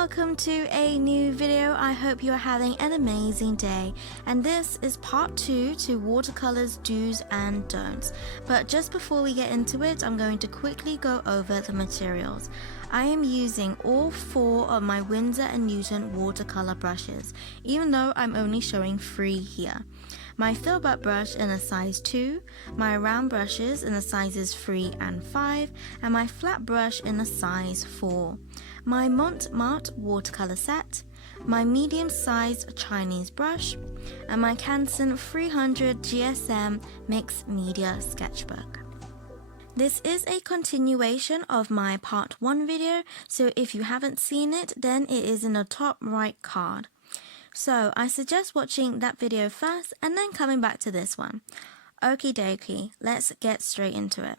welcome to a new video. I hope you are having an amazing day, and this is part 2 to watercolors do's and don'ts. But just before we get into it, I'm going to quickly go over the materials. I am using all 4 of my Winsor & Newton watercolor brushes, even though I'm only showing 3 here. My filbert brush in a size 2, my round brushes in the sizes 3 and 5, and my flat brush in a size 4. My Montmartre watercolor set, my medium-sized Chinese brush, and my Canson 300 GSM mixed media sketchbook. This is a continuation of my part 1 video, so if you haven't seen it, then it is in the top right card. So I suggest watching that video first and then coming back to this one. Okie dokie, let's get straight into it.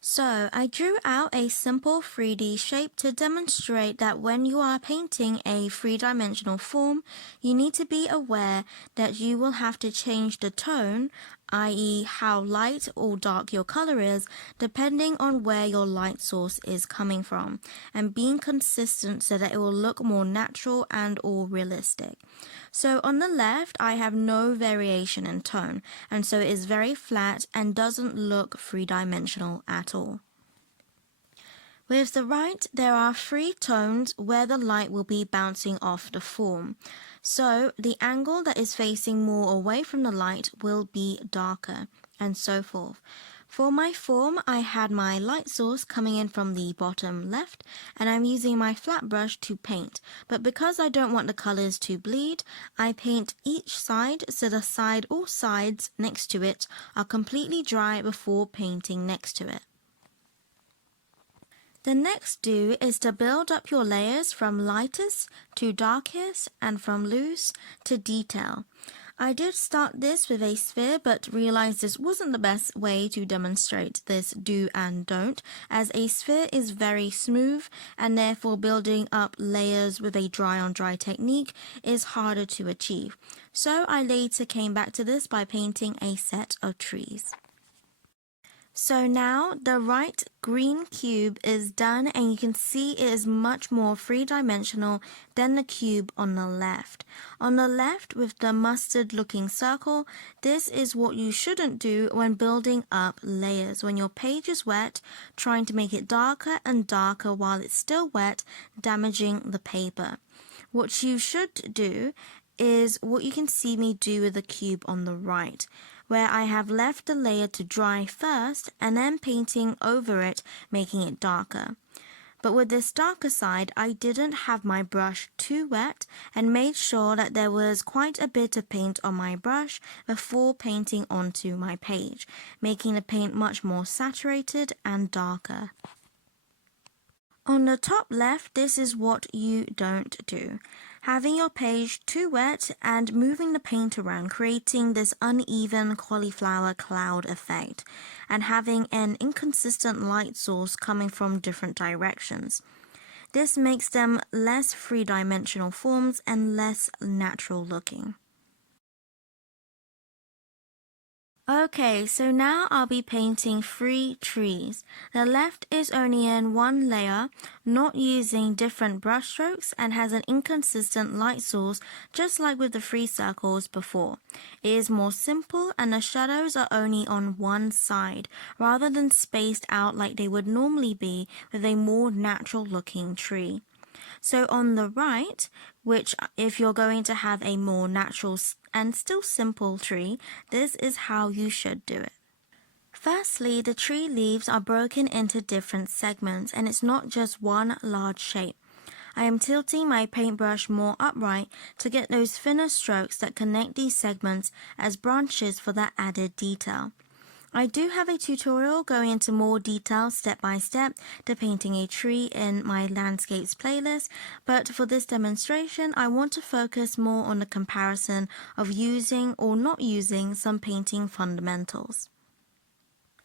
So I drew out a simple 3D shape to demonstrate that when you are painting a 3-dimensional form, you need to be aware that you will have to change the tone, i.e. how light or dark your color is, depending on where your light source is coming from, and being consistent so that it will look more natural and or realistic. So on the left, I have no variation in tone, and so it is very flat and doesn't look 3-dimensional at all. With the right, there are 3 tones where the light will be bouncing off the form. So the angle that is facing more away from the light will be darker, and so forth. For my form, I had my light source coming in from the bottom left, and I'm using my flat brush to paint. But because I don't want the colors to bleed, I paint each side so the side or sides next to it are completely dry before painting next to it. The next do is to build up your layers from lightest to darkest and from loose to detail. I did start this with a sphere but realized this wasn't the best way to demonstrate this do and don't, as a sphere is very smooth and therefore building up layers with a dry on dry technique is harder to achieve. So I later came back to this by painting a set of trees. So now the right green cube is done, and you can see it is much more 3-dimensional than the cube on the left. On the left with the mustard looking circle, this is what you shouldn't do when building up layers. When your page is wet, trying to make it darker and darker while it's still wet, damaging the paper. What you should do is what you can see me do with the cube on the right, where I have left the layer to dry first and then painting over it, making it darker. But with this darker side, I didn't have my brush too wet and made sure that there was quite a bit of paint on my brush before painting onto my page, making the paint much more saturated and darker. On the top left, this is what you don't do. Having your page too wet and moving the paint around, creating this uneven cauliflower cloud effect, and having an inconsistent light source coming from different directions. This makes them less 3-dimensional forms and less natural looking. Okay, so now I'll be painting 3 trees. The left is only in 1 layer, not using different brush strokes, and has an inconsistent light source just like with the 3 circles before. It is more simple and the shadows are only on one side rather than spaced out like they would normally be with a more natural looking tree. So on the right, which if you're going to have a more natural and still simple tree, this is how you should do it. Firstly, the tree leaves are broken into different segments, and it's not just one large shape. I am tilting my paintbrush more upright to get those thinner strokes that connect these segments as branches for that added detail. I do have a tutorial going into more detail step by step to painting a tree in my landscapes playlist, but for this demonstration I want to focus more on the comparison of using or not using some painting fundamentals.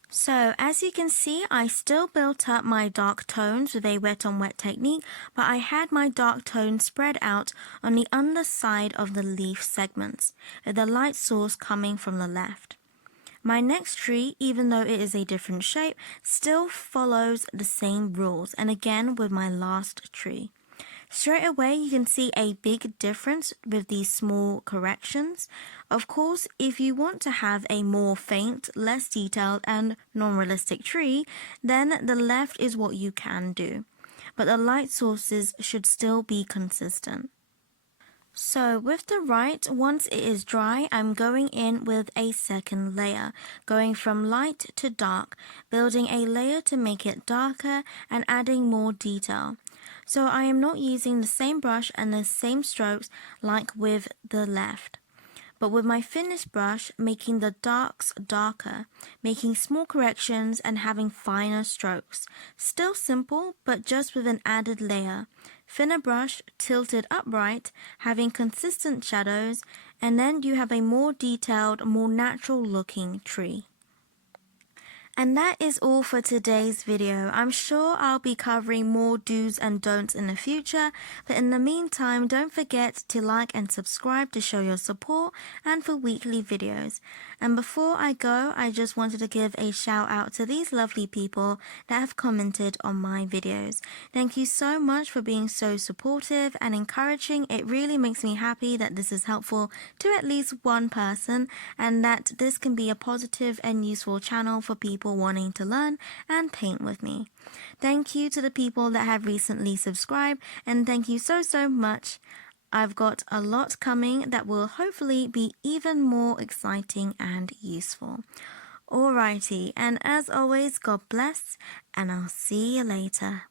So as you can see, I still built up my dark tones with a wet on wet technique, but I had my dark tones spread out on the underside of the leaf segments, with the light source coming from the left. My next tree, even though it is a different shape, still follows the same rules, and again with my last tree. Straight away you can see a big difference with these small corrections. Of course, if you want to have a more faint, less detailed and non-realistic tree, then the left is what you can do. But the light sources should still be consistent. So with the right, once it is dry, I'm going in with a second layer, going from light to dark, building a layer to make it darker and adding more detail. So I am not using the same brush and the same strokes like with the left, but with my finished brush making the darks darker, making small corrections and having finer strokes. Still simple, but just with an added layer. Thinner brush tilted upright, having consistent shadows, and then you have a more detailed, more natural looking tree. And that is all for today's video. I'm sure I'll be covering more do's and don'ts in the future, but in the meantime, don't forget to like and subscribe to show your support and for weekly videos. And before I go, I just wanted to give a shout out to these lovely people that have commented on my videos. Thank you so much for being so supportive and encouraging. It really makes me happy that this is helpful to at least one person and that this can be a positive and useful channel for people wanting to learn and paint with me. Thank you to the people that have recently subscribed, and thank you so much. I've got a lot coming that will hopefully be even more exciting and useful. Alrighty, and as always, God bless, and I'll see you later.